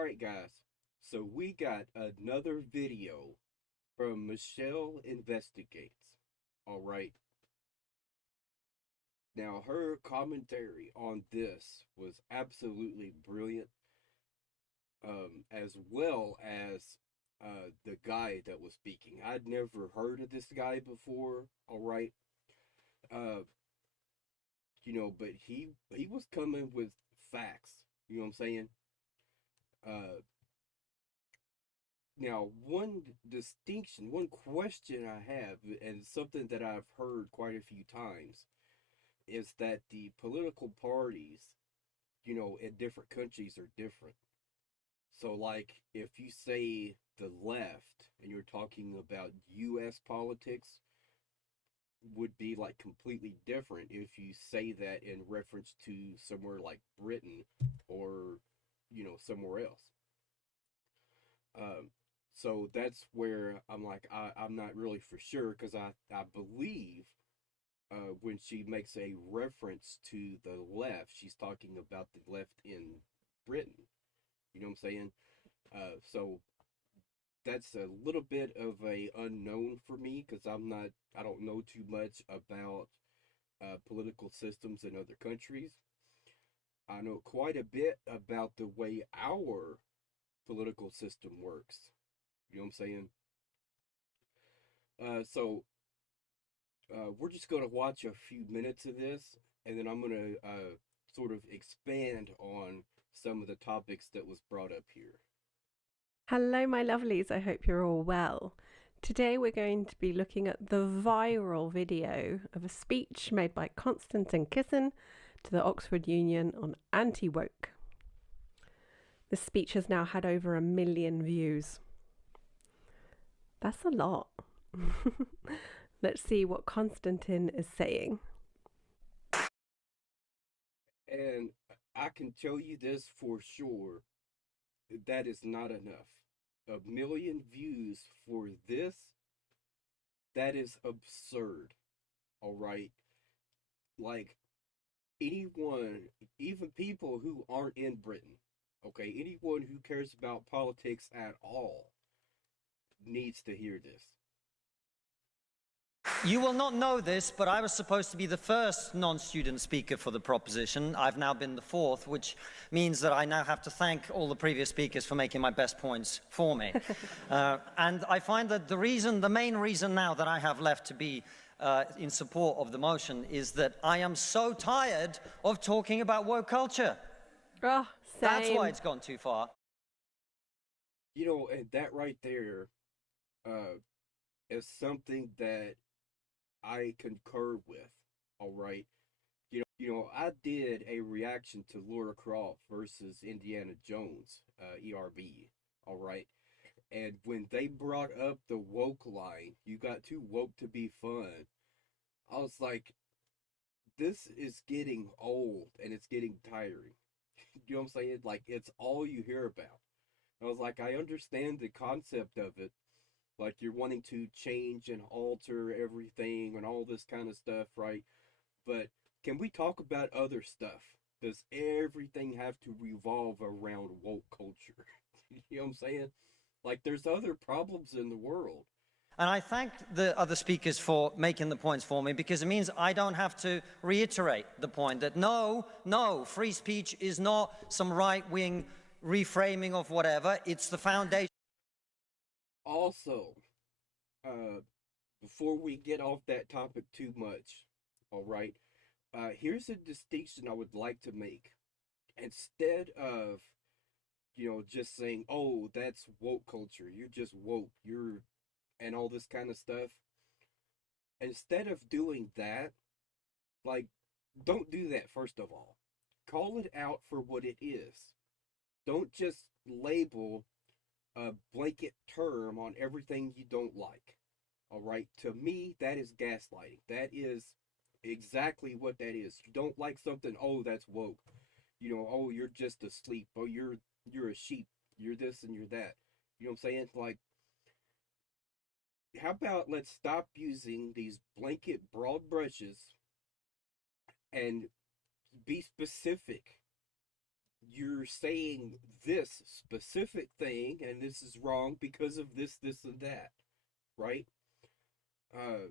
Alright guys, so we got another video from Michelle Investigates. Alright, now her commentary on this was absolutely brilliant, as well as the guy that was speaking. I'd never heard of this guy before, alright? Uh, but he was coming with facts, you know what I'm saying? Uh, Now, one distinction, one question I have, and something that I've heard quite a few times, is that the political parties, in different countries are different. So, like, if you say the left and you're talking about US politics, would be like completely different if you say that in reference to somewhere like Britain or, somewhere else. Um, so that's where I'm like, I'm not really for sure because I believe when she makes a reference to the left, she's talking about the left in Britain. You know what I'm saying? So that's a little bit of a unknown for me because I don't know too much about political systems in other countries. I know quite a bit about the way our political system works. You know what I'm saying? So we're just going to watch a few minutes of this, and then I'm going to sort of expand on some of the topics that was brought up here. Hello, my lovelies. I hope you're all well. Today we're going to be looking at the viral video of a speech made by Konstantin Kisin to the Oxford Union on anti-woke. This speech has now had over 1 million views. That's a lot. Let's see what Konstantin is saying. And I can tell you this for sure, that is not enough. 1 million views for this, that is absurd. All right? Like, anyone, even people who aren't in Britain, okay, anyone who cares about politics at all needs to hear this. You will not know this, but I was supposed to be the first non-student speaker for the proposition. I've now been the fourth, which means that I now have to thank all the previous speakers for making my best points for me. And I find that the main reason now that I have left to be in support of the motion is that I am so tired of talking about woke culture. Oh, same. That's why it's gone too far. And that right there is something that I concur with. All right. I did a reaction to Laura Croft versus Indiana Jones, ERB. All right. And when they brought up the woke line, you got too woke to be fun. I was like, this is getting old and it's getting tiring. You know what I'm saying? Like, it's all you hear about. I was like, I understand the concept of it. Like, you're wanting to change and alter everything and all this kind of stuff, right? But can we talk about other stuff? Does everything have to revolve around woke culture? You know what I'm saying? Like, there's other problems in the world. And I thank the other speakers for making the points for me, because it means I don't have to reiterate the point that no, free speech is not some right-wing reframing of whatever. It's the foundation. Also, before we get off that topic too much, all right, here's a distinction I would like to make. Instead of, just saying, oh, that's woke culture, you're just woke, and all this kind of stuff, instead of doing that, like, don't do that, first of all. Call it out for what it is. Don't just label a blanket term on everything you don't like. All right? To me, that is gaslighting. That is exactly what that is. You don't like something, oh, that's woke. Oh, you're just asleep. Oh, you're a sheep. You're this and you're that. You know what I'm saying? Like, how about let's stop using these blanket broad brushes and be specific. you're saying this specific thing, and this is wrong because of this, this, and that, right? Uh,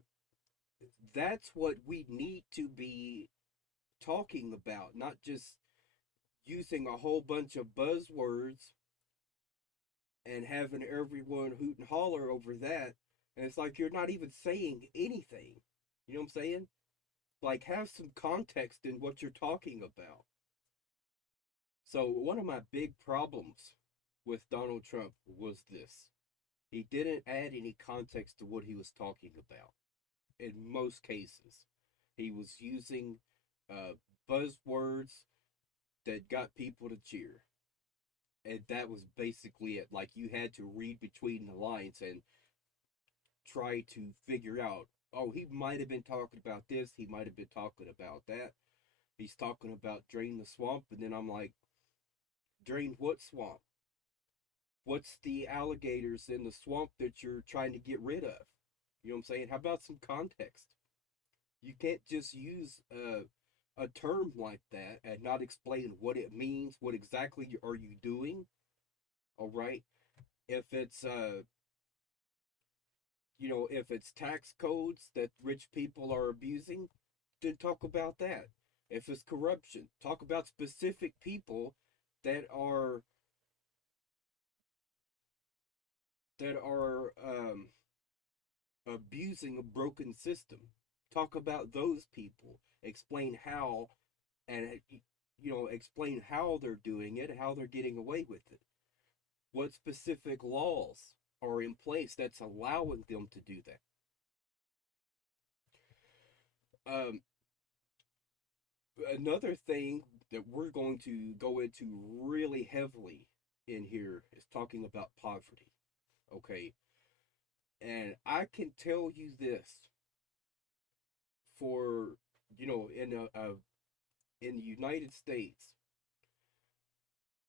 that's what we need to be talking about, not just using a whole bunch of buzzwords and having everyone hoot and holler over that. And it's like you're not even saying anything. You know what I'm saying? Like, have some context in what you're talking about. So, one of my big problems with Donald Trump was this: he didn't add any context to what he was talking about. In most cases, he was using uh, buzzwords that got people to cheer. And that was basically it. Like, you had to read between the lines and try to figure out, oh, he might have been talking about this, he might have been talking about that. He's talking about drain the swamp, and then I'm like, drain what swamp? What's the alligators in the swamp that you're trying to get rid of? You know what I'm saying? How about some context? You can't just use a term like that and not explain what it means, what exactly are you doing. All right? If it's if it's tax codes that rich people are abusing, then talk about that. If it's corruption, talk about specific people that are abusing a broken system. Talk about those people. Explain how, and explain how they're doing it, how they're getting away with it. What specific laws are in place that's allowing them to do that. Another thing that we're going to go into really heavily in here is talking about poverty. Okay. And I can tell you this, for, in the United States,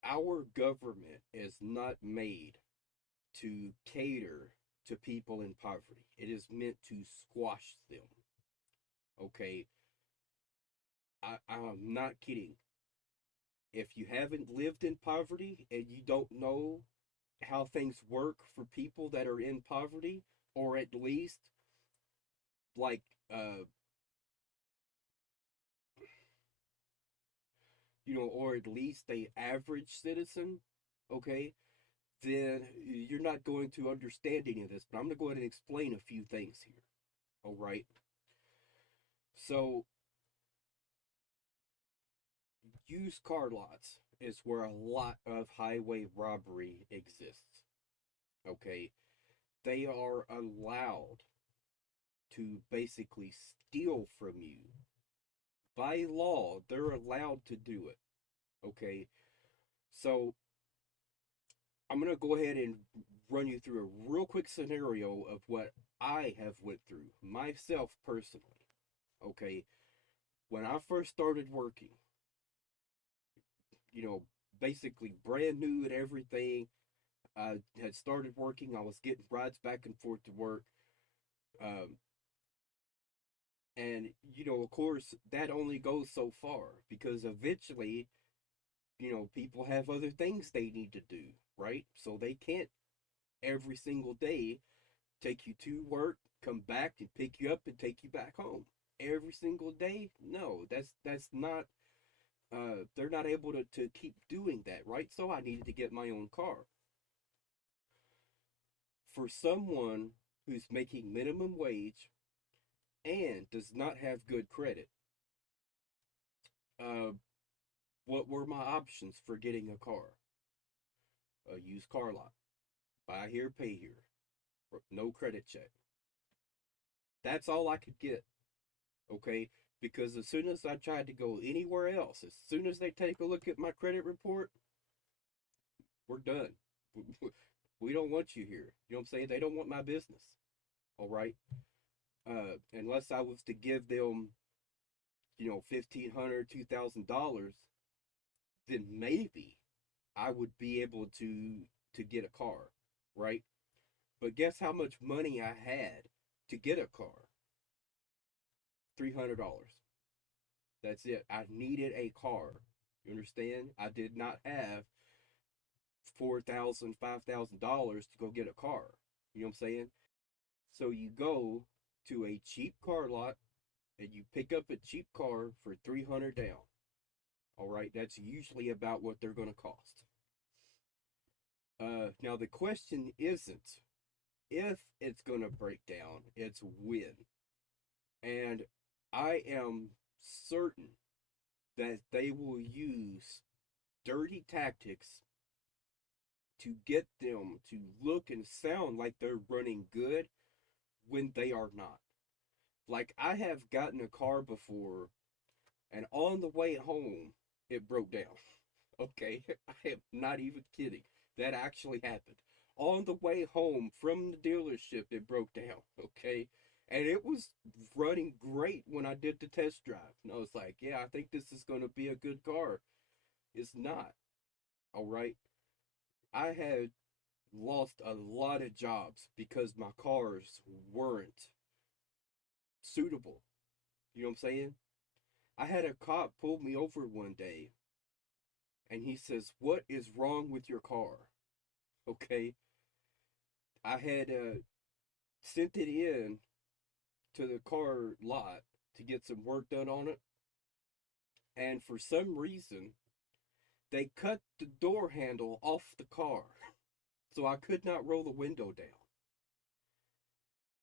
our government is not made to cater to people in poverty. It is meant to squash them. Okay. I'm not kidding. If you haven't lived in poverty and you don't know how things work for people that are in poverty, or at least like or at least a average citizen, okay, then you're not going to understand any of this. But I'm going to go ahead and explain a few things here. All right. So, used car lots is where a lot of highway robbery exists. Okay. They are allowed to basically steal from you. By law, they're allowed to do it. Okay. So, I'm going to go ahead and run you through a real quick scenario of what I have went through myself personally. Okay. When I first started working, basically brand new and everything, I had started working. I was getting rides back and forth to work. Um, and, of course, that only goes so far because eventually, people have other things they need to do, right? So they can't every single day take you to work, come back and pick you up and take you back home. Every single day? No, that's not they're not able to keep doing that, right? So I needed to get my own car. For someone who's making minimum wage and does not have good credit, uh, what were my options for getting a car? A used car lot. Buy here, pay here. No credit check. That's all I could get. Okay? Because as soon as I tried to go anywhere else, as soon as they take a look at my credit report, we're done. We don't want you here. You know what I'm saying? They don't want my business. All right? Unless I was to give them, $1,500, $2,000, then maybe I would be able to get a car, right? But guess how much money I had to get a car? $300. That's it. I needed a car You understand? I did not have $4,000, $5,000 to go get a car. You know what I'm saying? So you go to a cheap car lot and you pick up a cheap car for 300 down. All right, that's usually about what they're going to cost. Now the question isn't if it's going to break down, it's when. And I am certain that they will use dirty tactics to get them to look and sound like they're running good when they are not. Like, I have gotten a car before, and on the way home, it broke down. Okay, I am not even kidding. That actually happened. On the way home from the dealership, it broke down. Okay, and it was running great when I did the test drive. And I was like, yeah, I think this is going to be a good car. It's not. All right. I had lost a lot of jobs because my cars weren't suitable. You know what I'm saying? I had a cop pull me over one day and he says, "What is wrong with your car?" Okay. I had sent it in to the car lot to get some work done on it. And for some reason, they cut the door handle off the car. So I could not roll the window down.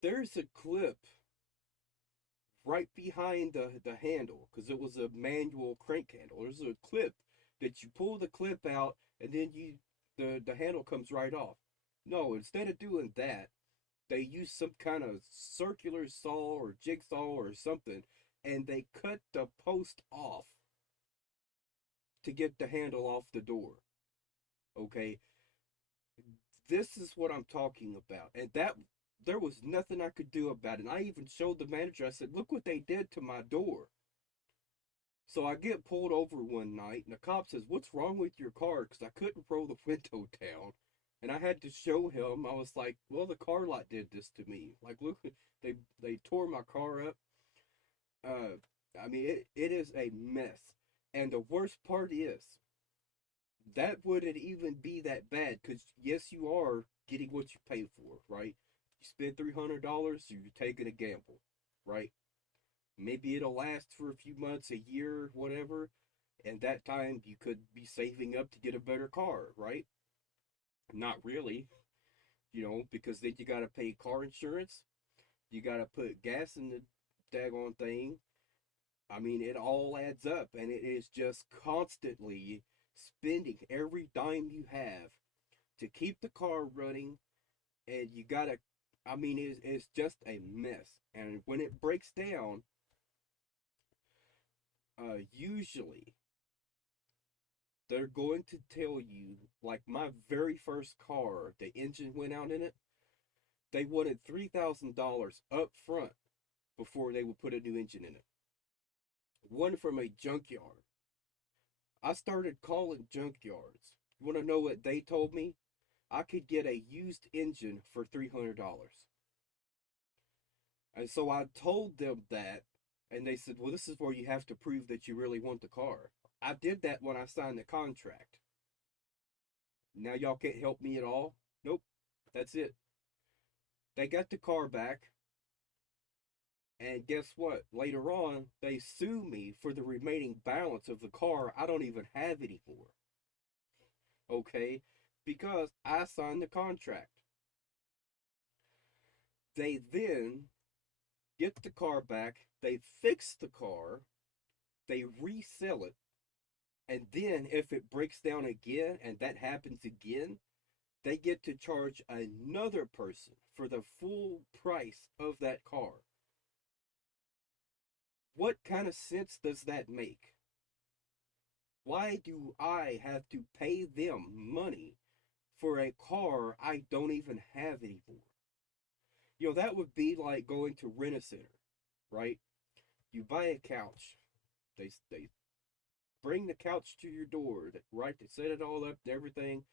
There's a clip right behind the handle because it was a manual crank handle. There's a clip that you pull the clip out and then the handle comes right off. No, instead of doing that, they use some kind of circular saw or jigsaw or something and they cut the post off to get the handle off the door. Okay? This is what I'm talking about. And that there was nothing I could do about it. And I even showed the manager, I said, "Look what they did to my door." So I get pulled over one night and the cop says, "What's wrong with your car?" Because I couldn't roll the window down. And I had to show him. I was like, "Well, the car lot did this to me. Like, look, they tore my car up." I mean, it is a mess. And the worst part is, that wouldn't even be that bad because yes, you are getting what you pay for, right? You spend $300, you're taking a gamble, right? Maybe it'll last for a few months, a year, whatever, and that time you could be saving up to get a better car, right? Not really, because then you got to pay car insurance, you got to put gas in the daggone thing. I mean, it all adds up, and it is just constantly spending every dime you have to keep the car running, and you gotta, I mean, it's just a mess. And when it breaks down, usually they're going to tell you, like my very first car, the engine went out in it. They wanted $3,000 up front before they would put a new engine in it. One from a junkyard. I started calling junkyards. You want to know what they told me? I could get a used engine for $300. And so I told them that, and they said, "Well, this is where you have to prove that you really want the car." I did that when I signed the contract. Now y'all can't help me at all? Nope, that's it. They got the car back, and guess what? Later on, they sue me for the remaining balance of the car I don't even have anymore. Okay? Because I signed the contract. They then get the car back, they fix the car, they resell it, and then if it breaks down again and that happens again, they get to charge another person for the full price of that car. What kind of sense does that make? Why do I have to pay them money for a car I don't even have anymore? That would be like going to Rent-A-Center, right? You buy a couch. They bring the couch to your door, right? They set it all up and everything.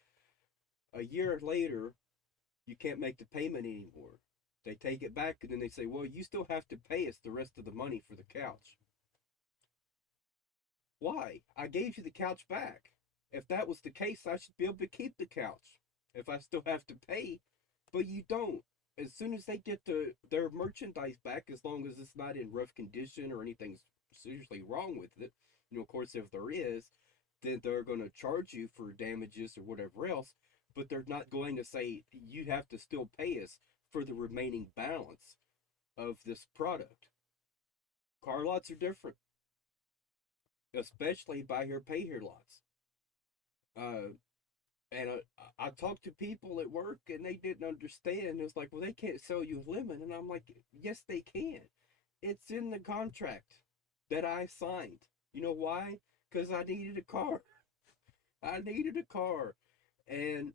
A year later, you can't make the payment anymore. They take it back and then they say, "Well, you still have to pay us the rest of the money for the couch." Why? I gave you the couch back. If that was the case, I should be able to keep the couch if I still have to pay, but you don't. As soon as they get their merchandise back, as long as it's not in rough condition or anything's seriously wrong with it, of course, if there is, then they're going to charge you for damages or whatever else, but they're not going to say you have to still pay us for the remaining balance of this product. Car lots are different, especially buy here, pay here lots. Uh, and I talked to people at work and they didn't understand. It was like, well, they can't sell you a lemon. And I'm like, yes, they can. It's in the contract that I signed. You know why? Because I needed a car. I needed a car. And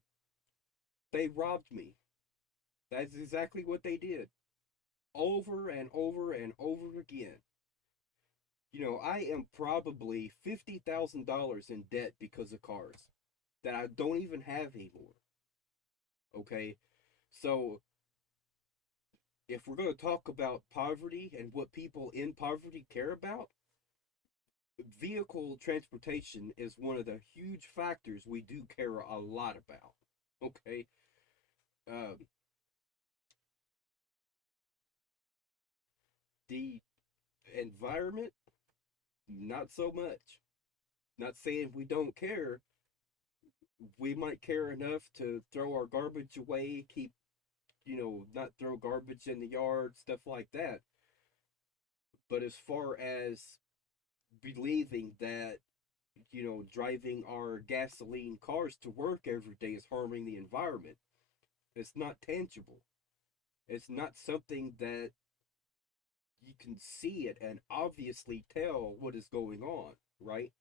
they robbed me. That's exactly what they did. Over and over and over again. I am probably $50,000 in debt because of cars that I don't even have anymore. Okay? So, if we're going to talk about poverty and what people in poverty care about, vehicle transportation is one of the huge factors we do care a lot about. Okay? Um, the environment, not so much. Not saying we don't care. We might care enough to throw our garbage away, keep, not throw garbage in the yard, stuff like that. But as far as believing that, driving our gasoline cars to work every day is harming the environment, it's not tangible. It's not something that you can see it and obviously tell what is going on, right?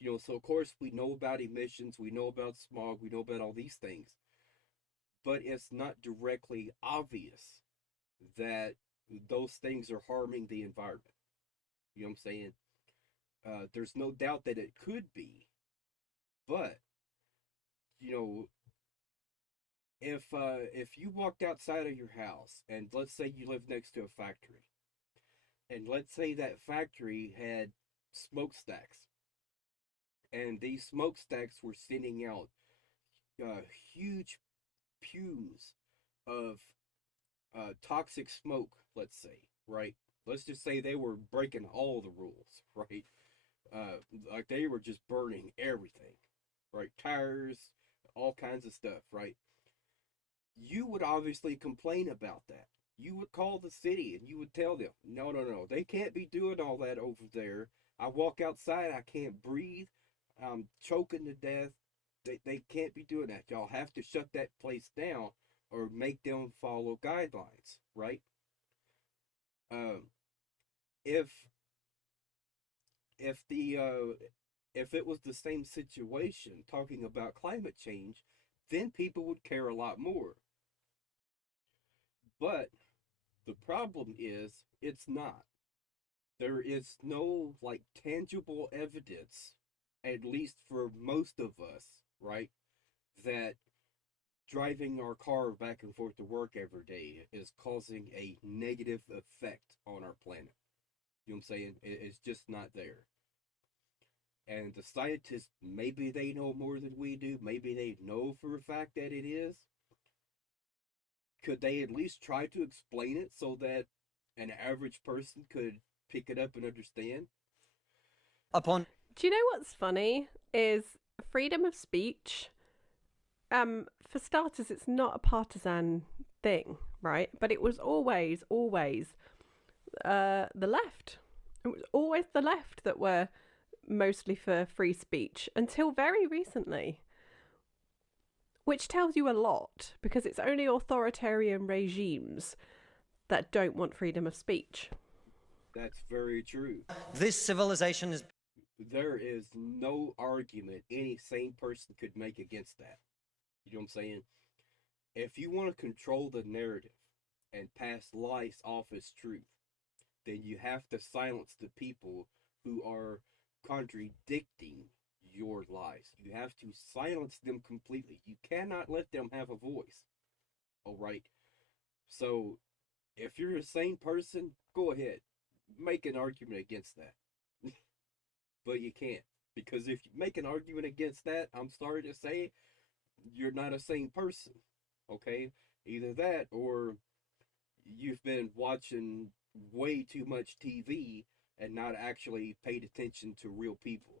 So of course we know about emissions, we know about smog, we know about all these things, but it's not directly obvious that those things are harming the environment. You know what I'm saying? There's no doubt that it could be, but you know, if you walked outside of your house and let's say you live next to a factory, and let's say that factory had smokestacks, and these smokestacks were sending out huge fumes of toxic smoke, let's say, right? Let's just say they were breaking all the rules, right? Like they were just burning everything, right? Tires, all kinds of stuff, right? You would obviously complain about that. You would call the city and you would tell them, no, no, no, they can't be doing all that over there. I walk outside, I can't breathe, I'm choking to death. They can't be doing that. Y'all have to shut that place down or make them follow guidelines, right? Um, if if the if it was the same situation talking about climate change, then people would care a lot more. But the problem is it's not. There is no like tangible evidence, at least for most of us, right, that driving our car back and forth to work every day is causing a negative effect on our planet. You know what I'm saying? It's just not there. And the scientists, maybe they know more than we do. Maybe they know for a fact that it is. Could they at least try to explain it so that an average person could pick it up and understand? Upon Do you know what's funny is freedom of speech. For starters, it's not a partisan thing, right? But it was always the left. It was always the left that were mostly for free speech until very recently, which tells you a lot because it's only authoritarian regimes that don't want freedom of speech. That's very true. this civilization is There is no argument any sane person could make against that. You know what I'm saying? If you want to control the narrative and pass lies off as truth, then you have to silence the people who are contradicting your lies. You have to silence them completely. You cannot let them have a voice. All right. So, if you're a sane person, go ahead, make an argument against that. but you can't. Because if you make an argument against that, I'm sorry to say, you're not a sane person. Okay? Either that or you've been watching way too much TV and not actually paid attention to real people.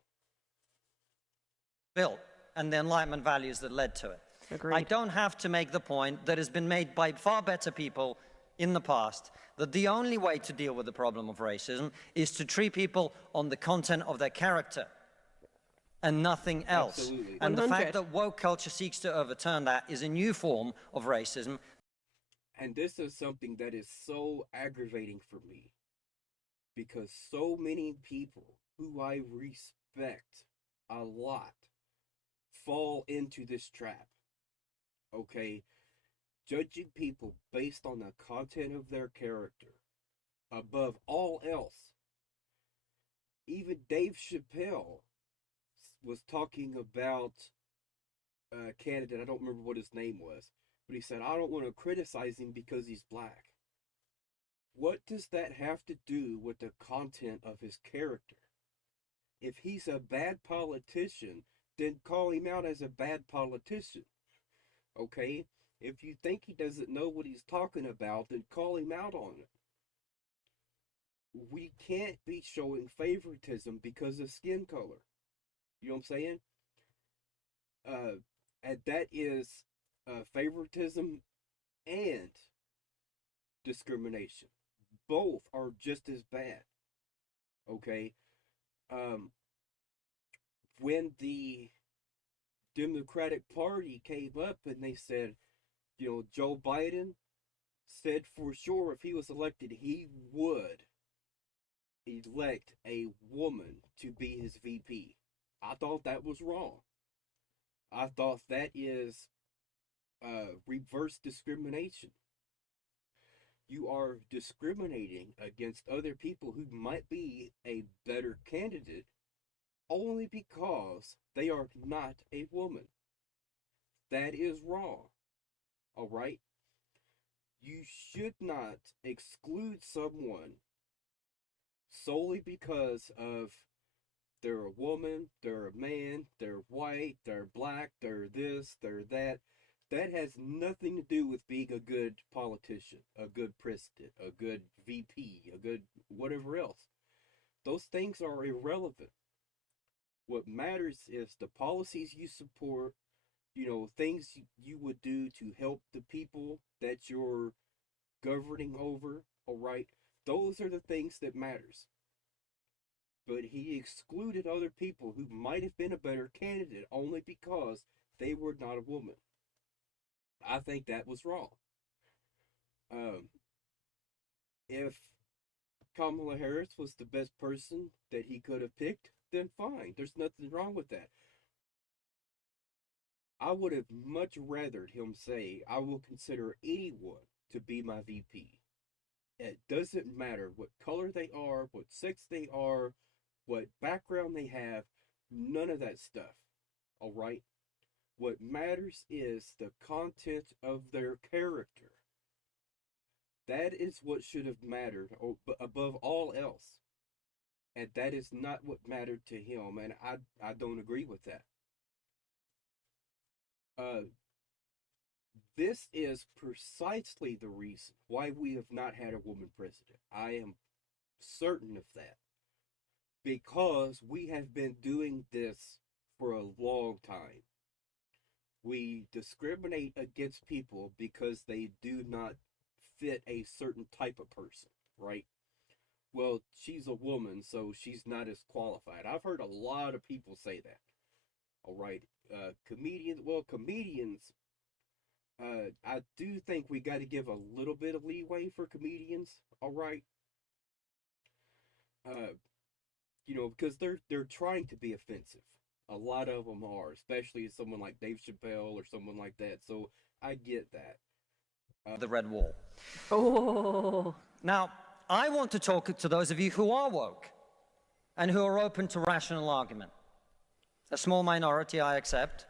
Built and the Enlightenment values that led to it. Agreed. I don't have to make the point that has been made by far better people in the past, that the only way to deal with the problem of racism is to treat people on the content of their character and nothing else. Absolutely. And the 100. fact that woke culture seeks to overturn that is a new form of racism. And this is something that is so aggravating for me, because so many people who I respect a lot fall into this trap. Okay? Judging people based on the content of their character above all else. Even Dave Chappelle was talking about a candidate, I don't remember what his name was, but he said, I don't want to criticize him because he's black. What does that have to do with the content of his character? If he's a bad politician, then call him out as a bad politician. Okay? If you think he doesn't know what he's talking about, then call him out on it. We can't be showing favoritism because of skin color. You know what I'm saying? And that is favoritism and discrimination. Both are just as bad. Okay? When the Democratic Party came up and they said, you know, Joe Biden said for sure if he was elected, he would elect a woman to be his VP. I thought that was wrong. I thought that is reverse discrimination. You are discriminating against other people who might be a better candidate only because they are not a woman. That is wrong. All right? You should not exclude someone solely because of they're a woman, they're a man, they're white, they're black, they're this, they're that. That has nothing to do with being a good politician, a good president, a good VP, a good whatever else. Those things are irrelevant. What matters is the policies you support, you know, things you would do to help the people that you're governing over, all right? Those are the things that matters. But he excluded other people who might have been a better candidate only because they were not a woman. I think that was wrong. If Kamala Harris was the best person that he could have picked, then fine. There's nothing wrong with that. I would have much rathered him say, I will consider anyone to be my VP. It doesn't matter what color they are, what sex they are, what background they have, none of that stuff. All right? What matters is the content of their character. That is what should have mattered above all else. And that is not what mattered to him, and I don't agree with that. This is precisely the reason why we have not had a woman president. I am certain of that. Because we have been doing this for a long time. We discriminate against people because they do not fit a certain type of person, right? Well, she's a woman, so she's not as qualified. I've heard a lot of people say that. All right. Comedians, I do think we got to give a little bit of leeway for comedians, all right? You know, because they're trying to be offensive. A lot of them are, especially someone like Dave Chappelle or someone like that. So I get that. The red wall. Oh. Now, I want to talk to those of you who are woke and who are open to rational argument. A small minority, I accept.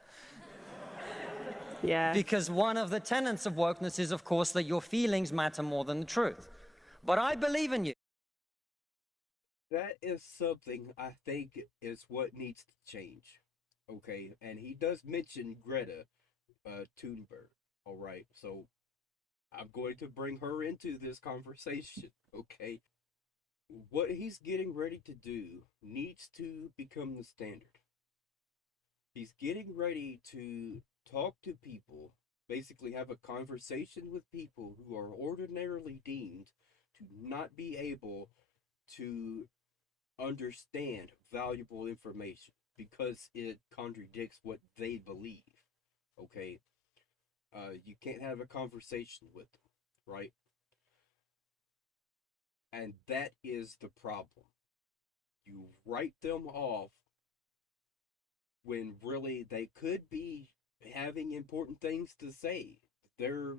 Yeah. Because one of the tenets of wokeness is, of course, that your feelings matter more than the truth. But I believe in you. That is something I think is what needs to change. Okay, and he does mention Greta Thunberg. All right, so I'm going to bring her into this conversation. Okay, what he's getting ready to do needs to become the standard. He's getting ready to talk to people, basically have a conversation with people who are ordinarily deemed to not be able to understand valuable information because it contradicts what they believe. Okay, you can't have a conversation with them, right? And that is the problem. You write them off when really they could be having important things to say. Their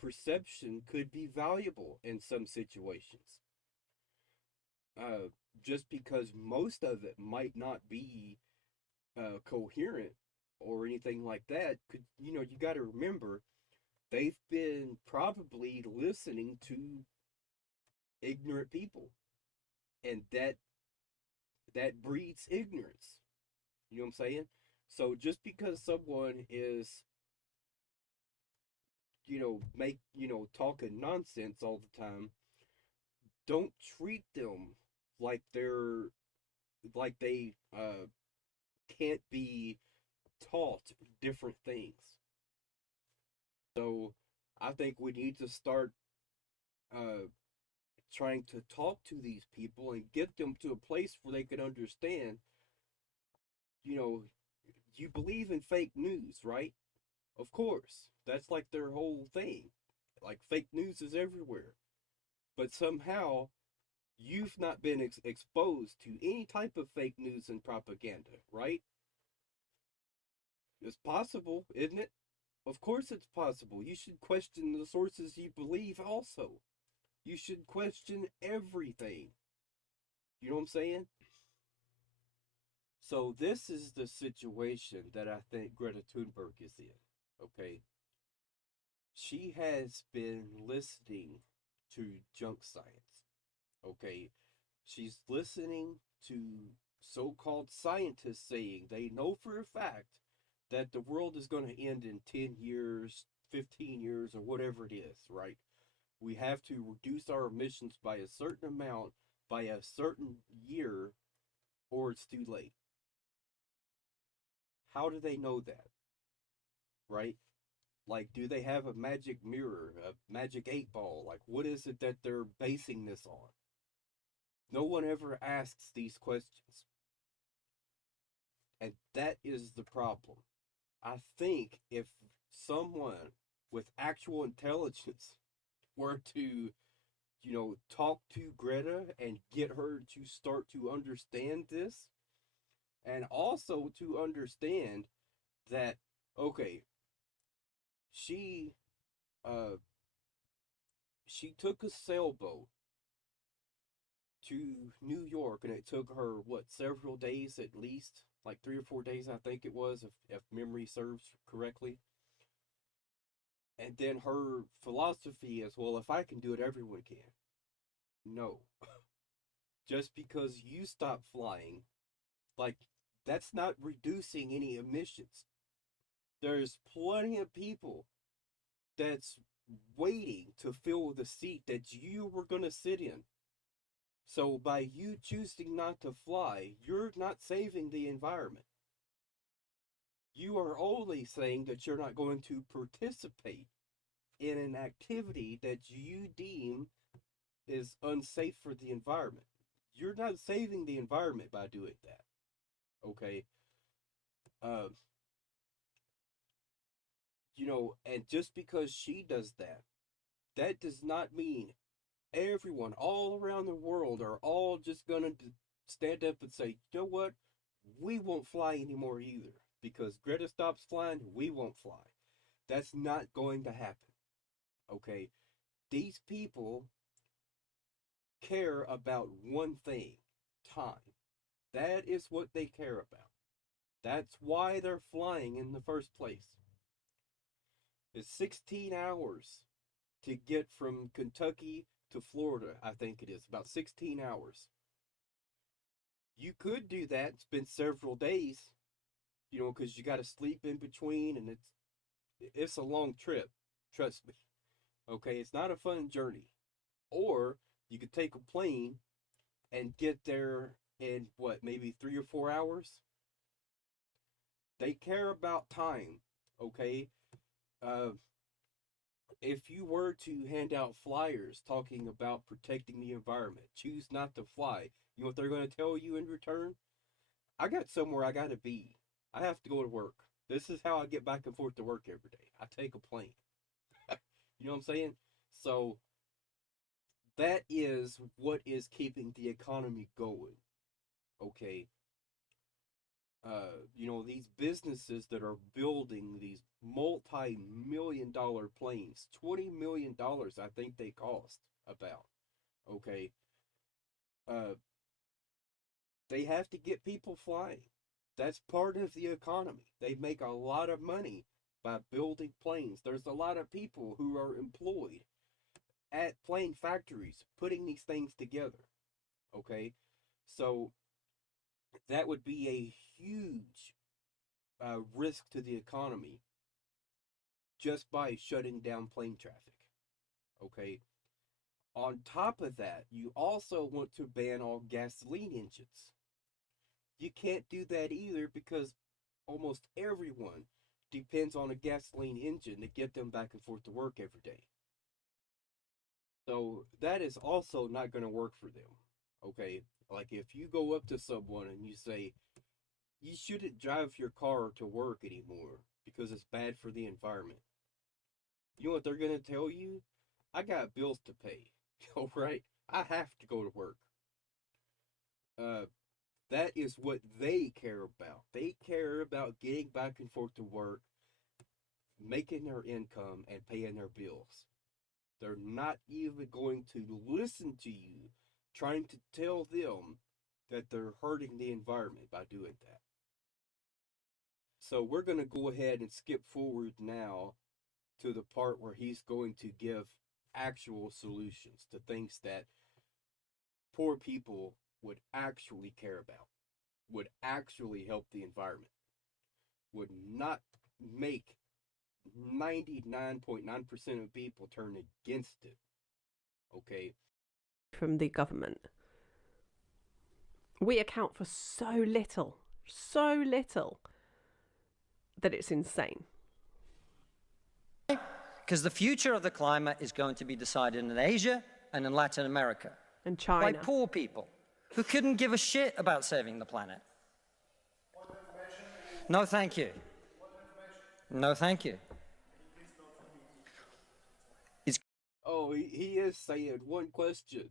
perception could be valuable in some situations. Uh, just because most of it might not be coherent or anything like that, could you got to remember they've been probably listening to ignorant people, and that breeds ignorance. You know what I'm saying? So just because someone is talking nonsense all the time, don't treat them like they can't be taught different things. So I think we need to start uh trying to talk to these people and get them to a place where they can understand, you know, you believe in fake news, right? Of course. That's like their whole thing. Like fake news is everywhere. But somehow you've not been exposed to any type of fake news and propaganda, right? It's possible, isn't it? Of course it's possible. You should question the sources you believe also. You should question everything. You know what I'm saying? So this is the situation that I think Greta Thunberg is in. Okay. She has been listening to junk science. Okay. She's listening to so-called scientists saying they know for a fact that the world is going to end in 10 years, 15 years, or whatever it is, right? We have to reduce our emissions by a certain amount by a certain year, or it's too late. How do they know that, right? Like, do they have a magic mirror, a magic 8 ball? Like, what is it that they're basing this on? No one ever asks these questions. And that is the problem. I think if someone with actual intelligence were to, talk to Greta and get her to start to understand this, and also to understand that, okay, she uh she took a sailboat to New York, and it took her what, several days at least, like 3 or 4 days, I think it was, if memory serves correctly. And then her philosophy is, well, if I can do it, everyone can. No, just because you stop flying, like, that's not reducing any emissions. There's plenty of people that's waiting to fill the seat that you were going to sit in. So by you choosing not to fly, you're not saving the environment. You are only saying that you're not going to participate in an activity that you deem is unsafe for the environment. You're not saving the environment by doing that. Okay? Uh, and just because she does that, that does not mean everyone all around the world are all just gonna stand up and say, you know what? We won't fly anymore either. Because Greta stops flying, we won't fly. That's not going to happen. Okay? These people care about one thing: time. That is what they care about. That's why they're flying in the first place. It's 16 hours to get from Kentucky to Florida, I think it is, about 16 hours. You could do that, spend several days, because you got to sleep in between, and it's a long trip, trust me. Okay, it's not a fun journey. Or you could take a plane and get there in what, maybe 3 or 4 hours. They care about time, okay? Uh, if you were to hand out flyers talking about protecting the environment, choose not to fly. You know what they're going to tell you in return? I got somewhere I got to be. I have to go to work. This is how I get back and forth to work every day. I take a plane. You know what I'm saying? So that is what is keeping the economy going. Okay. These businesses that are building these multi-million-dollar planes, $20 million, I think they cost about. Okay. They have to get people flying. That's part of the economy. They make a lot of money by building planes. There's a lot of people who are employed at plane factories putting these things together. Okay. So that would be a huge risk to the economy just by shutting down plane traffic. Okay. On top of that, you also want to ban all gasoline engines. You can't do that either because almost everyone depends on a gasoline engine to get them back and forth to work every day. So that is also not going to work for them. Okay. Like if you go up to someone and you say, you shouldn't drive your car to work anymore because it's bad for the environment. You know what they're going to tell you? I got bills to pay. All right? I have to go to work. That is what they care about. They care about getting back and forth to work, making their income, and paying their bills. They're not even going to listen to you trying to tell them that they're hurting the environment by doing that. So we're going to go ahead and skip forward now to the part where he's going to give actual solutions to things that poor people would actually care about, would actually help the environment, would not make 99.9% of people turn against it. Okay? From the government. We account for so little that it's insane. Because the future of the climate is going to be decided in Asia and in Latin America. And China. By poor people who couldn't give a shit about saving the planet. No, thank you. No, thank you. Oh, he is saying one question.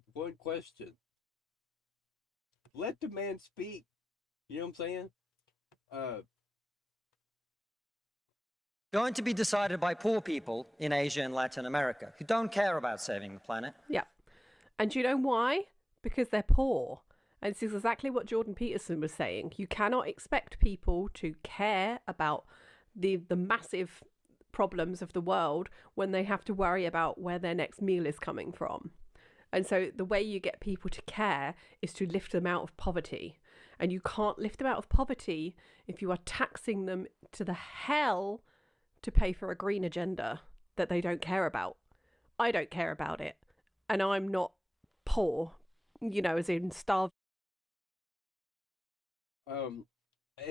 Let the man speak. You know what I'm saying? Going to be decided by poor people in Asia and Latin America who don't care about saving the planet. Yeah. And do you know why? Because they're poor. And this is exactly what Jordan Peterson was saying. You cannot expect people to care about the massive problems of the world when they have to worry about where their next meal is coming from. And so the way you get people to care is to lift them out of poverty. And you can't lift them out of poverty if you are taxing them to the hell to pay for a green agenda that they don't care about. I don't care about it. And I'm not poor, as in starved. And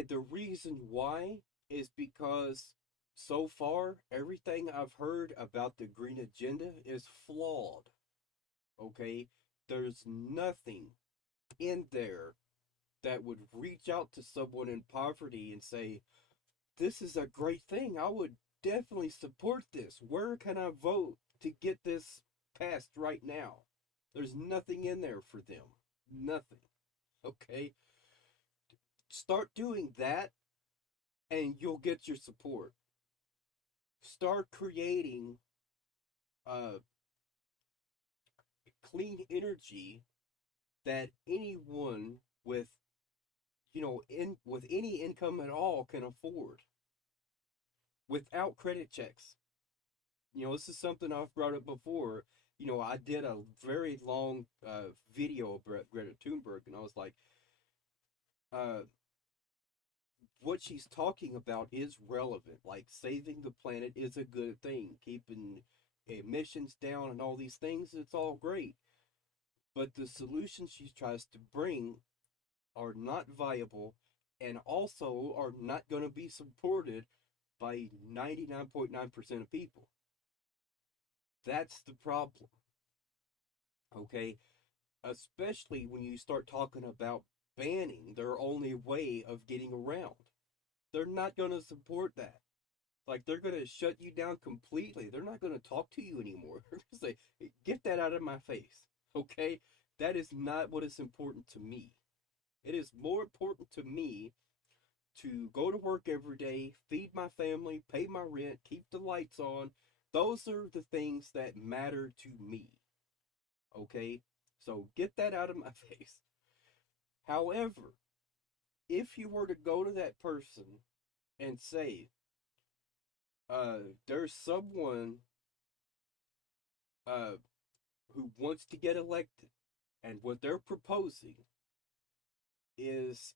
the reason why is because so far, everything I've heard about the green agenda is flawed. Okay? There's nothing in there that would reach out to someone in poverty and say, this is a great thing. I would definitely support this. Where can I vote to get this passed right now? There's nothing in there for them. Nothing. Okay? Start doing that and you'll get your support. Start creating clean energy that anyone with with any income at all can afford without credit checks. This is something I've brought up before. I did a very long video about Greta Thunberg, and I was like, uh, what she's talking about is relevant. Like, saving the planet is a good thing. Keeping emissions down and all these things, it's all great. But the solutions she tries to bring are not viable and also are not going to be supported by 99.9% of people. That's the problem. Okay? Especially when you start talking about banning their only way of getting around. They're not going to support that. Like, they're going to shut you down completely. They're not going to talk to you anymore. They're going to say, "Hey, get that out of my face." Okay? That is not what is important to me. It is more important to me to go to work every day, feed my family, pay my rent, keep the lights on. Those are the things that matter to me. Okay? So get that out of my face. However, if you were to go to that person and say, there's someone uh, who wants to get elected, and what they're proposing is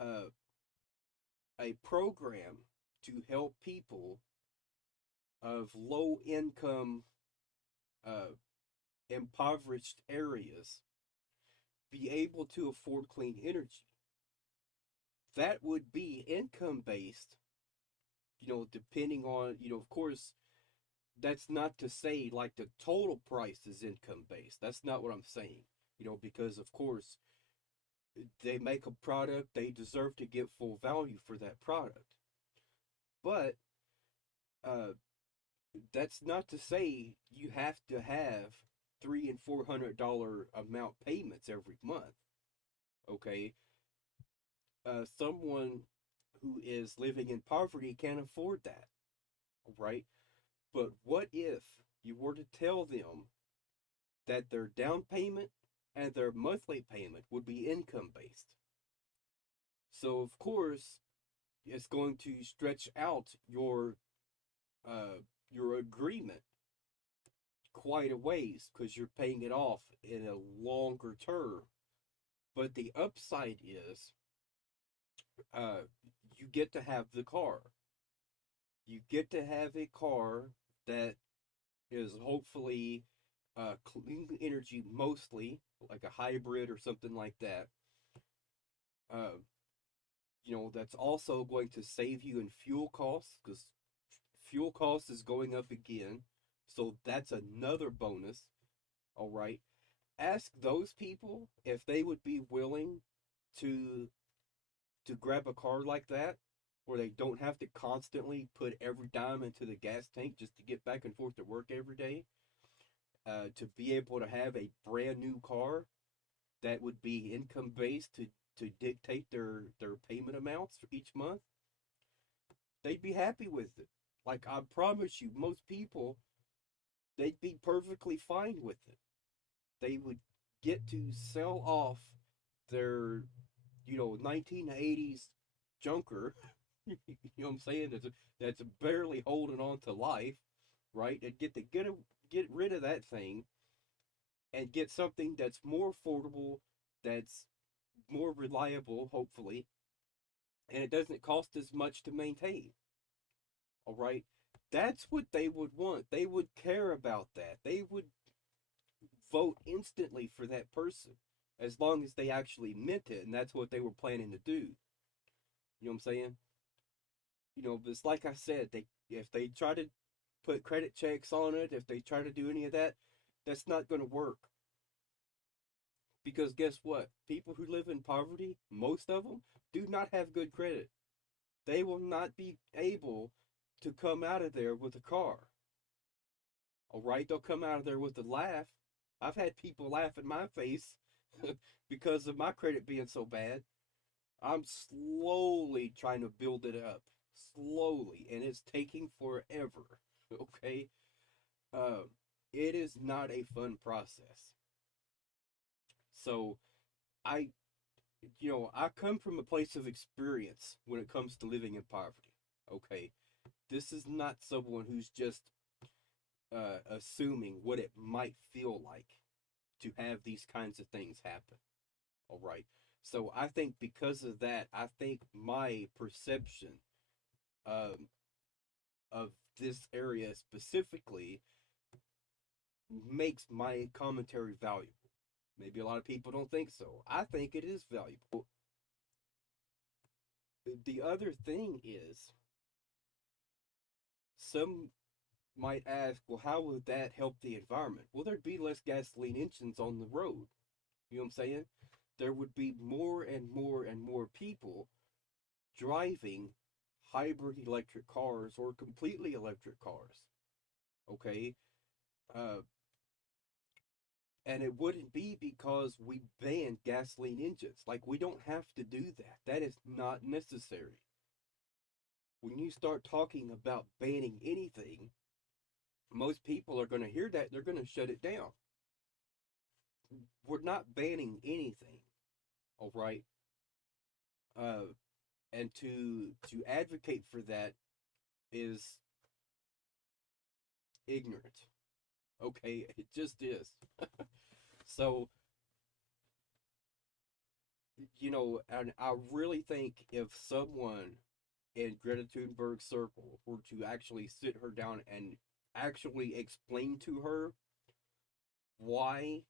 uh, a program to help people of low income, uh, impoverished areas be able to afford clean energy. That would be income based, depending on, of course, that's not to say like the total price is income based. That's not what I'm saying, because of course they make a product, they deserve to get full value for that product. But uh, that's not to say you have to have $300 and $400 amount payments every month. Okay, someone who is living in poverty can't afford that, right? But what if you were to tell them that their down payment and their monthly payment would be income based? So of course, it's going to stretch out your agreement quite a ways because you're paying it off in a longer term. But the upside is, uh, you get to have the car. You get to have a car that is hopefully clean energy mostly, like a hybrid or something like that. Uh, that's also going to save you in fuel costs because fuel costs is going up again. So that's another bonus. All right. Ask those people if they would be willing to grab a car like that where they don't have to constantly put every dime into the gas tank just to get back and forth to work every day. To be able to have a brand new car that would be income based to dictate their payment amounts for each month, they'd be happy with it. Like, I promise you, most people, they'd be perfectly fine with it. They would get to sell off their 1980s junker. You know what I'm saying? That's barely holding on to life, right? And get rid of that thing and get something that's more affordable, that's more reliable, hopefully, and it doesn't cost as much to maintain. All right? That's what they would want. They would care about that. They would vote instantly for that person as long as they actually meant it and that's what they were planning to do. You know what I'm saying? But it's like I said, if they try to put credit checks on it, if they try to do any of that, that's not going to work. Because guess what? People who live in poverty, most of them, do not have good credit. They will not be able to come out of there with a car. All right? They'll come out of there with a laugh. I've had people laugh in my face because of my credit being so bad. I'm slowly trying to build it up. Slowly. And it's taking forever. Okay? Uh, it is not a fun process. So, I I come from a place of experience when it comes to living in poverty. Okay. This is not someone who's just assuming what it might feel like to have these kinds of things happen. All right. So I think because of that, I think my perception um, of this area specifically makes my commentary valuable. Maybe a lot of people don't think so. I think it is valuable. The other thing is, some might ask, well, how would that help the environment? Well, there'd be less gasoline engines on the road. You know what I'm saying? There would be more and more and more people driving hybrid electric cars or completely electric cars. Okay? Uh, and it wouldn't be because we banned gasoline engines. Like, we don't have to do that. That is not necessary. When you start talking about banning anything, most people are going to hear that, they're going to shut it down. We're not banning anything, all right? And to advocate for that is ignorant. Okay, it just is. So, and I really think if someone in Greta Thunberg's circle were to actually sit her down and actually explain to her why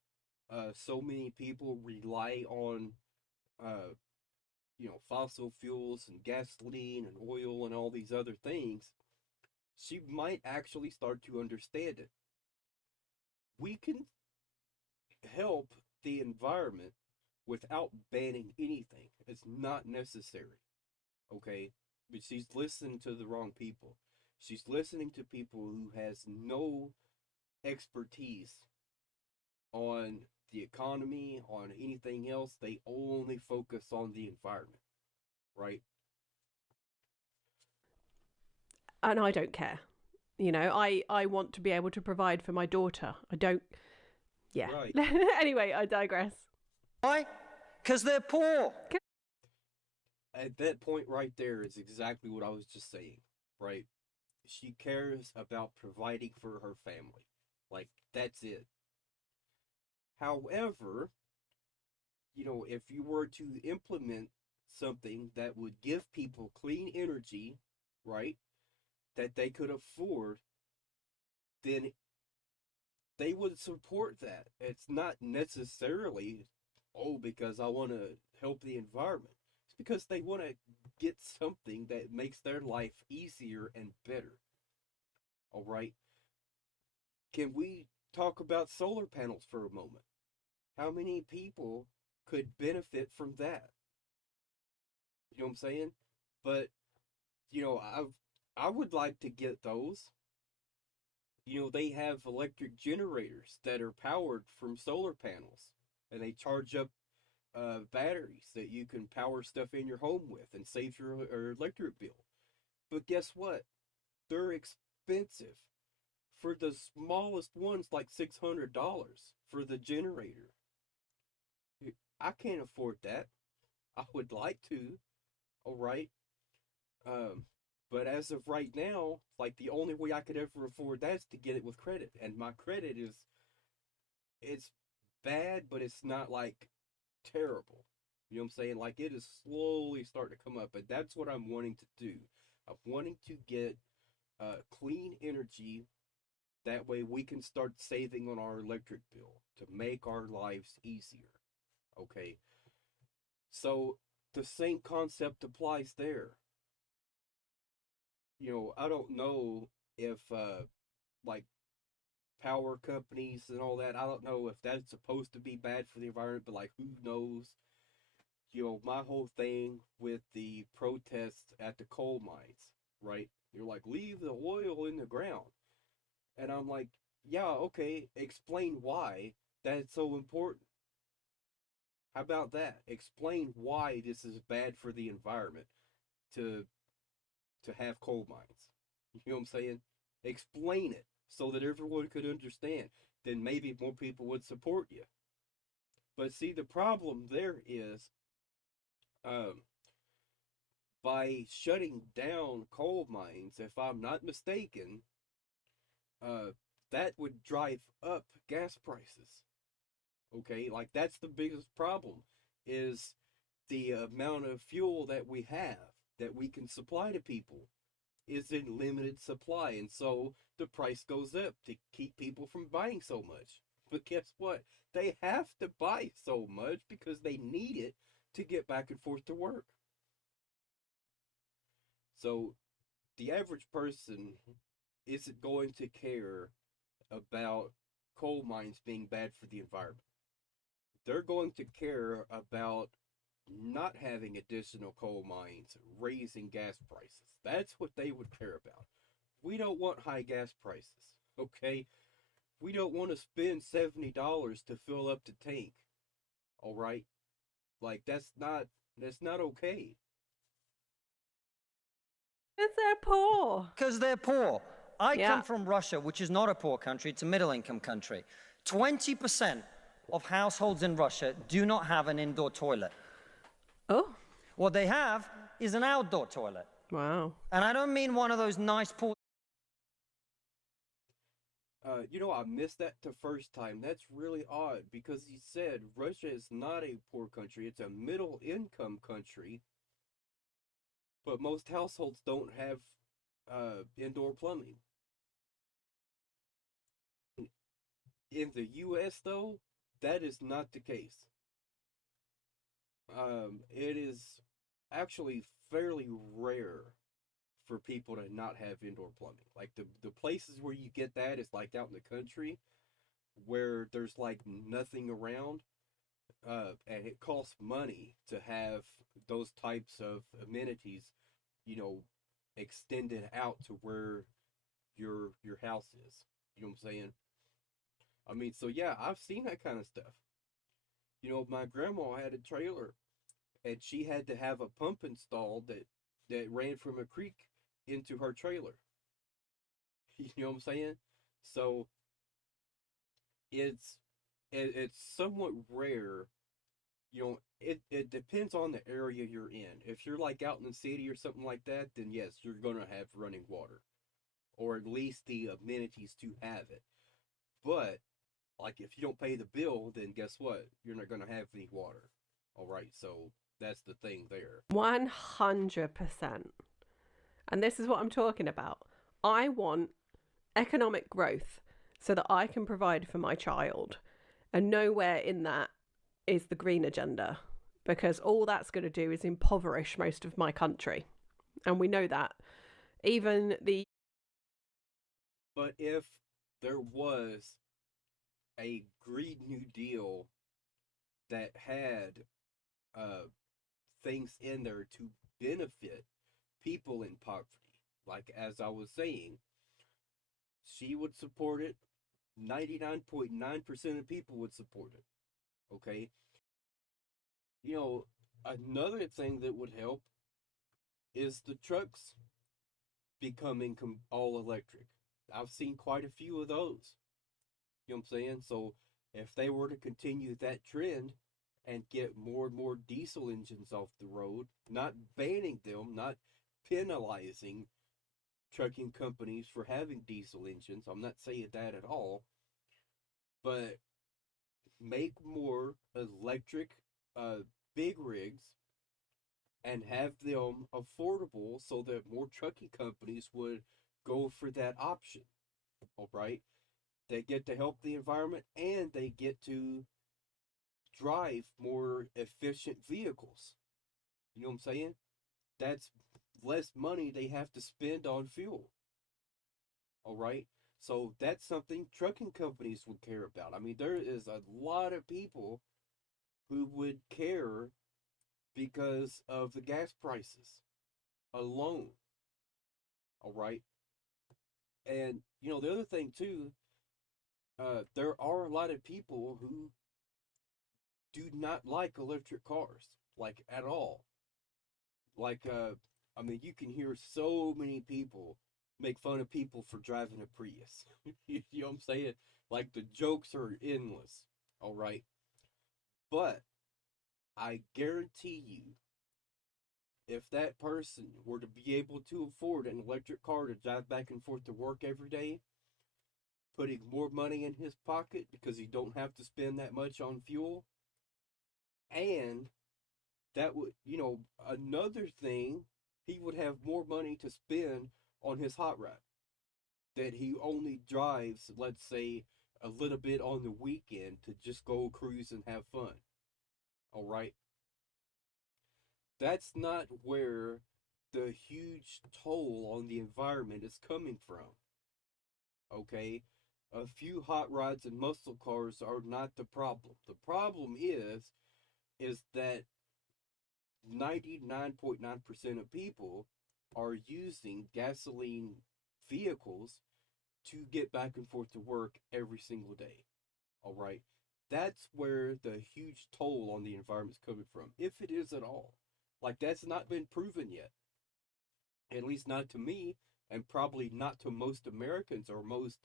so many people rely on uh, fossil fuels and gasoline and oil and all these other things, she might actually start to understand it. We can help the environment without banning anything. It's not necessary. Okay? But she's listening to the wrong people. She's listening to people who has no expertise on the economy, on anything else. They only focus on the environment, right? And I don't care. I want to be able to provide for my daughter. I don't. Yeah. Right. Anyway, I digress. Why? Because they're poor. At that point right there is exactly what I was just saying, right? She cares about providing for her family. Like, that's it. However, if you were to implement something that would give people clean energy, right, that they could afford, then they would support that. It's not necessarily, oh, because I want to help the environment. It's because they want to get something that makes their life easier and better. All right? Can we talk about solar panels for a moment? How many people could benefit from that? You know what I'm saying? But, I would like to get those. They have electric generators that are powered from solar panels, and they charge up batteries that you can power stuff in your home with and save your electric bill. But guess what? They're expensive. For the smallest ones, like $600 for the generator. I can't afford that. I would like to, all right. Um, but as of right now, like, the only way I could ever afford that is to get it with credit, and my credit it's bad, but it's not like terrible. You know what I'm saying? Like, it is slowly starting to come up, but that's what I'm wanting to do. I'm wanting to get clean energy. That way we can start saving on our electric bill to make our lives easier. Okay. So the same concept applies there. I don't know if like power companies and all that, I don't know if that's supposed to be bad for the environment, but like, who knows? My whole thing with the protests at the coal mines, right? You're like, leave the oil in the ground. And I'm like, yeah, okay, explain why that's so important. How about that? Explain why this is bad for the environment to have coal mines. You know what I'm saying? Explain it so that everyone could understand. Then maybe more people would support you. But see, the problem there is, um, by shutting down coal mines, if I'm not mistaken, uh, that would drive up gas prices. Okay, like that's the biggest problem is the amount of fuel that we have that we can supply to people is in limited supply, and so the price goes up to keep people from buying so much. But guess what? They have to buy so much because they need it to get back and forth to work. So the average person isn't going to care about coal mines being bad for the environment. They're going to care about not having additional coal mines raising gas prices. That's what they would care about. We don't want high gas prices, okay? We don't want to spend $70 to fill up the tank. All right? Like that's not okay. Because they're poor. Because they're poor. I Yeah. come from Russia, which is not a poor country, it's a middle-income country. 20% of households in Russia do not have an indoor toilet. Oh, What they have is an outdoor toilet. wow. And I don't mean one of those nice pool. I missed that the first time. That's really odd because he said Russia is not a poor country, it's a middle income country, but most households don't have indoor plumbing. In the US, though, that is not the case. It is actually fairly rare for people to not have indoor plumbing. Like the places where you get that is like out in the country where there's like nothing around, and it costs money to have those types of amenities, you know, extended out to where your house is. You know what I'm saying? I mean, so yeah, I've seen that kind of stuff. My grandma had a trailer, and she had to have a pump installed that ran from a creek into her trailer. You know what I'm saying? So it's it's somewhat rare. It depends on the area you're in. If you're like out in the city or something like that, then yes, you're gonna have running water, or at least the amenities to have it. But like if you don't pay the bill, then guess what? You're not gonna have any water. All right, so that's the thing there. 100%. And this is what I'm talking about. I want economic growth so that I can provide for my child. And nowhere in that is the green agenda, because all that's going to do is impoverish most of my country. And we know that. Even the. But if there was a Green New Deal that had things in there to benefit people in poverty, like as I was saying, she would support it. 99.9% of people would support it. Okay? Another thing that would help is the trucks becoming all electric. I've seen quite a few of those. You know what I'm saying? So if they were to continue that trend and get more and more diesel engines off the road, not banning them, not penalizing trucking companies for having diesel engines, I'm not saying that at all, but make more electric big rigs and have them affordable so that more trucking companies would go for that option. All right? They get to help the environment and they get to drive more efficient vehicles. You know what I'm saying? That's less money they have to spend on fuel. All right? So that's something trucking companies would care about. I mean, there is a lot of people who would care because of the gas prices alone. All right? And, the other thing too, there are a lot of people who do not like electric cars, like at all. Like, I mean, you can hear so many people make fun of people for driving a Prius. You know what I'm saying? Like, the jokes are endless. All right. But I guarantee you, if that person were to be able to afford an electric car to drive back and forth to work every day, putting more money in his pocket because he don't have to spend that much on fuel. And that would, another thing, he would have more money to spend on his hot rod that he only drives, let's say, a little bit on the weekend to just go cruise and have fun. All right. That's not where the huge toll on the environment is coming from. Okay. A few hot rods and muscle cars are not the problem. The problem is that 99.9% of people are using gasoline vehicles to get back and forth to work every single day. All right. That's where the huge toll on the environment is coming from, if it is at all. Like, that's not been proven yet. At least not to me, and probably not to most Americans or most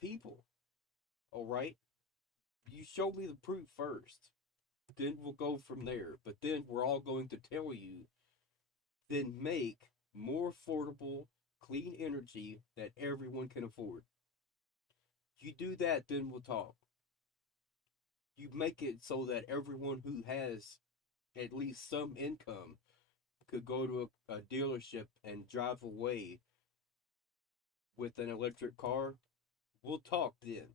people. All right. You show me the proof first. Then we'll go from there. But then we're all going to tell you, then make more affordable, clean energy that everyone can afford. You do that, then we'll talk. You make it so that everyone who has at least some income could go to a dealership and drive away with an electric car. We'll talk then.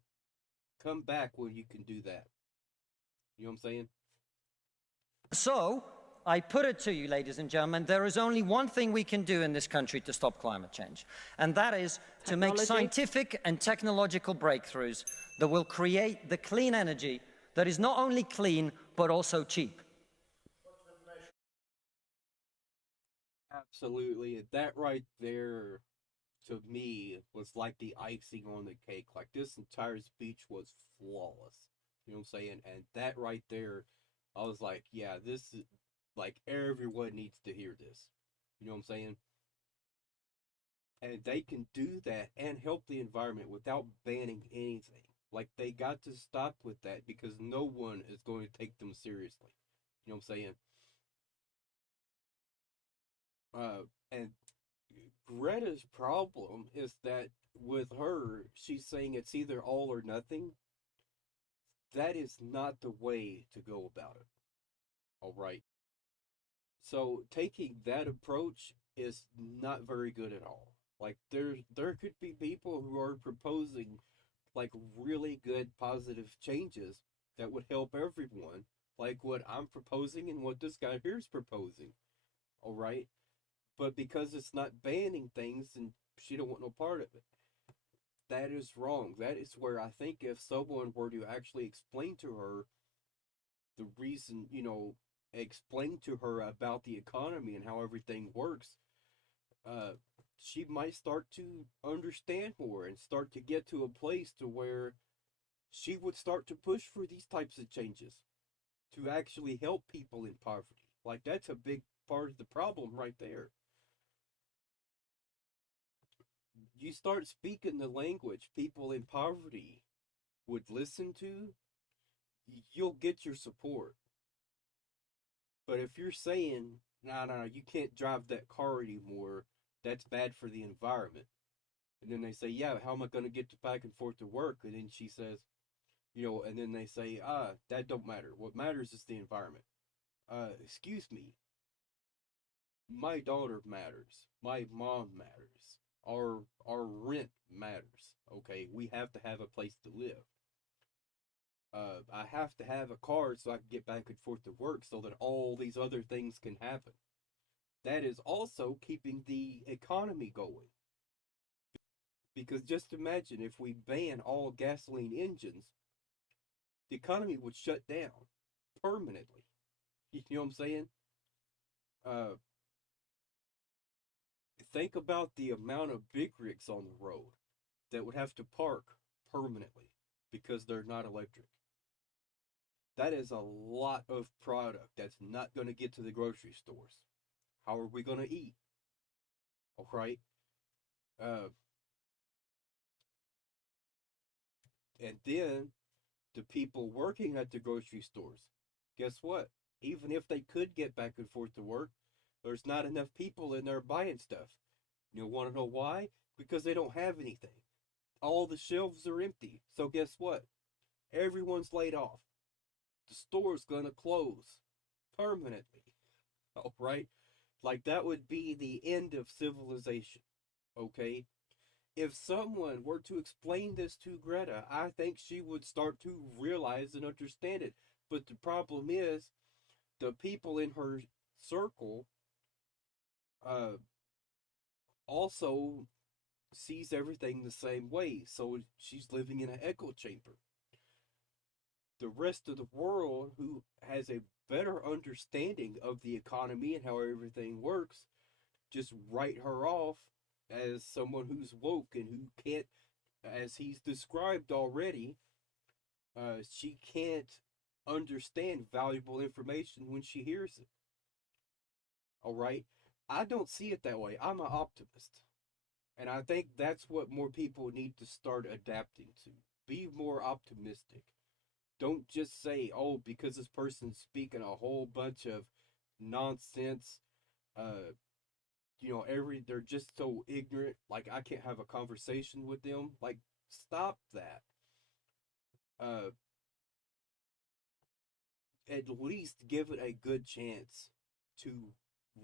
Come back when you can do that. You know what I'm saying? So, I put it to you, ladies and gentlemen, there is only one thing we can do in this country to stop climate change, and that is to make scientific and technological breakthroughs that will create the clean energy that is not only clean, but also cheap. Absolutely. That right there, to me, was like the icing on the cake. Like, this entire speech was flawless. You know what I'm saying? And that right there, I was like, yeah, this is like, everyone needs to hear this. You know what I'm saying? And they can do that and help the environment without banning anything. Like, they got to stop with that because no one is going to take them seriously. You know what I'm saying? And Greta's problem is that with her, she's saying it's either all or nothing. That is not the way to go about it. All right. So taking that approach is not very good at all. Like, there could be people who are proposing like really good positive changes that would help everyone, like what I'm proposing and what this guy here is proposing. All right. But because it's not banning things, and she don't want no part of it. That is wrong. That is where I think if someone were to actually explain to her the reason, explain to her about the economy and how everything works, uh, she might start to understand more and start to get to a place to where she would start to push for these types of changes to actually help people in poverty. Like, that's a big part of the problem right there. You start speaking the language people in poverty would listen to, you'll get your support. But if you're saying, no, you can't drive that car anymore, that's bad for the environment. And then they say, yeah, how am I going to get back and forth to work? And then she says, and then they say, that don't matter. What matters is the environment. Excuse me. My daughter matters. My mom matters. Our rent matters. Okay, we have to have a place to live. I have to have a car so I can get back and forth to work so that all these other things can happen. That is also keeping the economy going. Because just imagine if we ban all gasoline engines, the economy would shut down permanently. You know what I'm saying? Uh, think about the amount of big rigs on the road that would have to park permanently because they're not electric. That is a lot of product that's not going to get to the grocery stores. How are we going to eat? All right. Uh, and then the people working at the grocery stores, guess what? Even if they could get back and forth to work, there's not enough people in there buying stuff. You want to know why? Because they don't have anything. all the shelves are empty. So guess what? Everyone's laid off. The store's gonna close permanently. All right? Like that would be the end of civilization. Okay? If someone were to explain this to Greta, I think she would start to realize and understand it. But the problem is, the people in her circle uh, also sees everything the same way. So she's living in an echo chamber. The rest of the world, who has a better understanding of the economy and how everything works, just write her off as someone who's woke and who can't, as he's described already, she can't understand valuable information when she hears it. All right? I don't see it that way. I'm an optimist. And I think that's what more people need to start adapting to. Be more optimistic. Don't just say, oh, because this person's speaking a whole bunch of nonsense, uh, they're just so ignorant, like I can't have a conversation with them. Like, stop that. Uh, at least give it a good chance to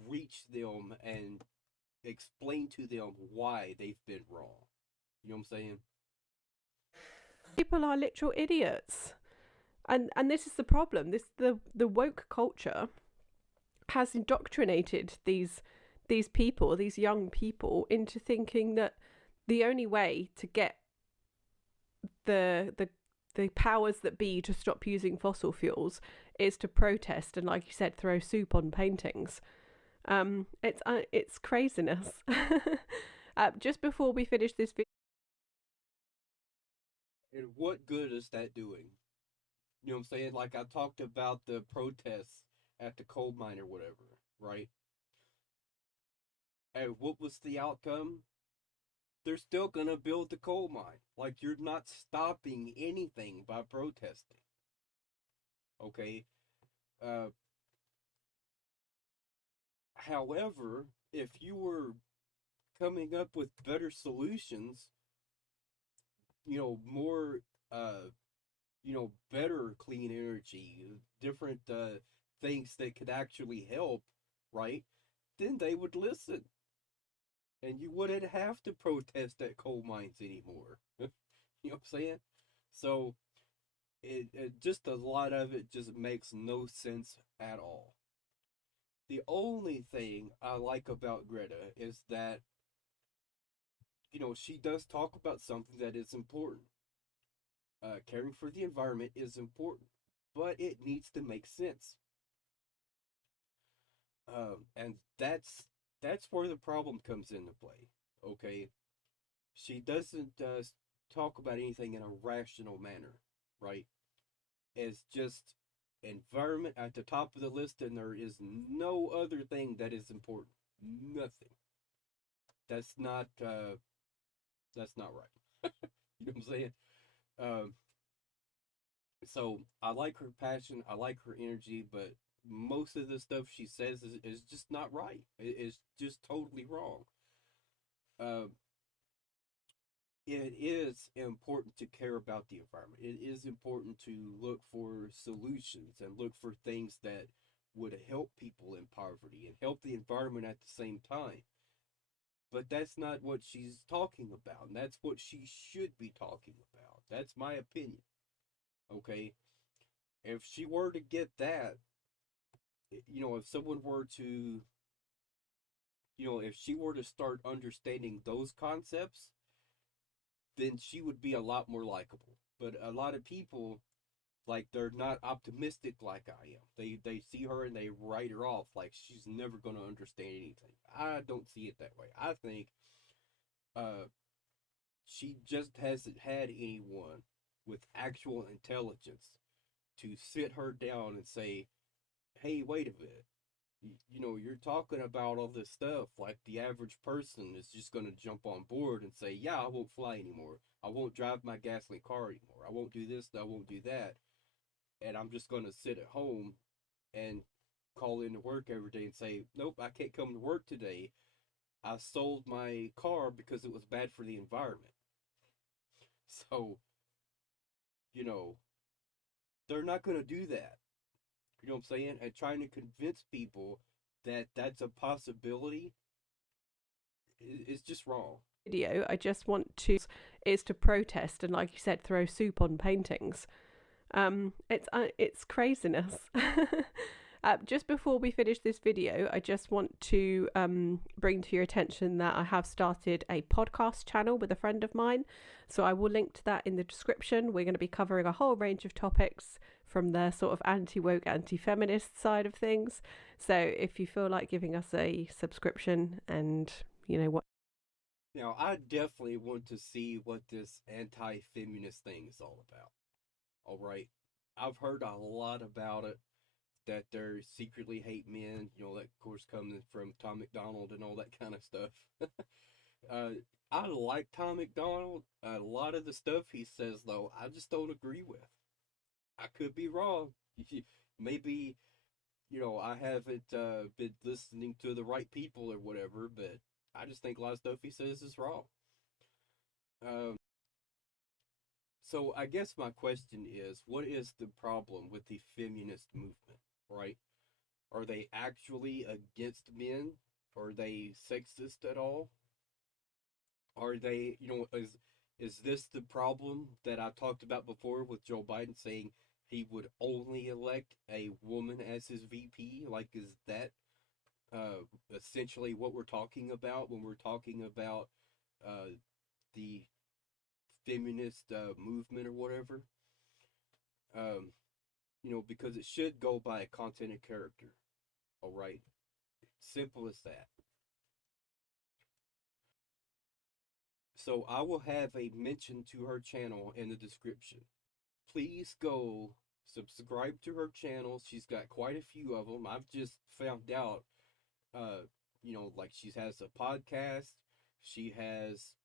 reach them and explain to them why they've been wrong. You know what I'm saying? People are literal idiots. And this is the problem. The woke culture has indoctrinated these people, these young people, into thinking that the only way to get the powers that be to stop using fossil fuels is to protest and, like you said, throw soup on paintings. It's craziness. Just before we finish this video, And what good is that doing? You know what I'm saying? Like I talked about the protests at the coal mine or whatever, right? And what was the outcome? They're still gonna build the coal mine. Like you're not stopping anything by protesting. Okay. Uh, However, if you were coming up with better solutions, more, uh, better clean energy, different things that could actually help, right? Then they would listen, and you wouldn't have to protest at coal mines anymore. You know what I'm saying? So it just a lot of it just makes no sense at all. The only thing I like about Greta is that she does talk about something that is important. Caring for the environment is important, but it needs to make sense. And that's where the problem comes into play. Okay, she doesn't talk about anything in a rational manner, right? It's just environment at the top of the list, and there is no other thing that is important. Nothing. That's not that's not right. You know what I'm saying? Um, so I like her passion, I like her energy, but most of the stuff she says is just not right. It's just totally wrong. Um, it is important to care about the environment. It is important to look for solutions and look for things that would help people in poverty and help the environment at the same time. But that's not what she's talking about, and that's what she should be talking about. That's my opinion. Okay? If she were to get that, if someone were to, if she were to start understanding those concepts, then she would be a lot more likable. But a lot of people, like, they're not optimistic like I am. They see her and they write her off like she's never going to understand anything. I don't see it that way. I think uh she just hasn't had anyone with actual intelligence to sit her down and say, "Hey, wait a minute. You're talking about all this stuff like the average person is just going to jump on board and say, yeah, I won't fly anymore. I won't drive my gasoline car anymore. I won't do this. I won't do that. And I'm just going to sit at home and call into work every day and say, nope, I can't come to work today. I sold my car because it was bad for the environment." So, you know, they're not going to do that. You know what I'm saying? And trying to convince people that that's a possibility is just wrong. Video, I just want to is to protest and, like you said, throw soup on paintings. It's craziness. Just before we finish this video, I just want to bring to your attention that I have started a podcast channel with a friend of mine. So I will link to that in the description. We're going to be covering a whole range of topics from the sort of anti-woke, anti-feminist side of things. So if you feel like giving us a subscription and, you know, what. Now, I definitely want to see what this anti-feminist thing is all about. All right. I've heard a lot about it, that they secretly hate men, you know, that of course coming from Tom MacDonald and all that kind of stuff. I like Tom MacDonald. A lot of the stuff he says, though, I just don't agree with. I could be wrong. Maybe, you know, I haven't been listening to the right people or whatever, but I just think a lot of stuff he says is wrong. So I guess my question is, what is the problem with the feminist movement, right? Are they actually against men? Are they sexist at all? Are they, you know, is this the problem that I talked about before with Joe Biden saying he would only elect a woman as his VP? Like, is that essentially what we're talking about when we're talking about the feminist movement or whatever? You know, because it should go by content and character. All right, simple as that. So I will have a mention to her channel in the description. Please go subscribe to her channel. She's got quite a few of them. I've just found out, you know, like she has a podcast. She has,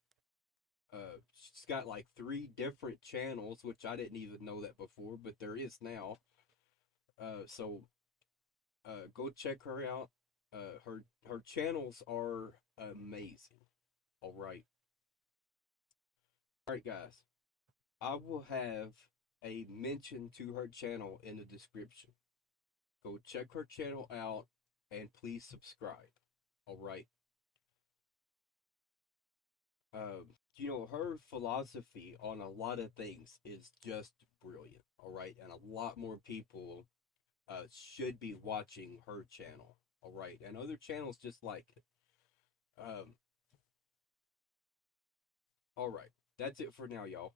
she's got like 3 different channels, which I didn't even know that before, but there is now. So go check her out. Her channels are amazing. All right. All right, guys. I will have a mention to her channel in the description. Go check her channel out and please subscribe. All right. You know, her philosophy on a lot of things is just brilliant. All right. And a lot more people should be watching her channel. All right. And other channels just like it. Um, all right. That's it for now, y'all.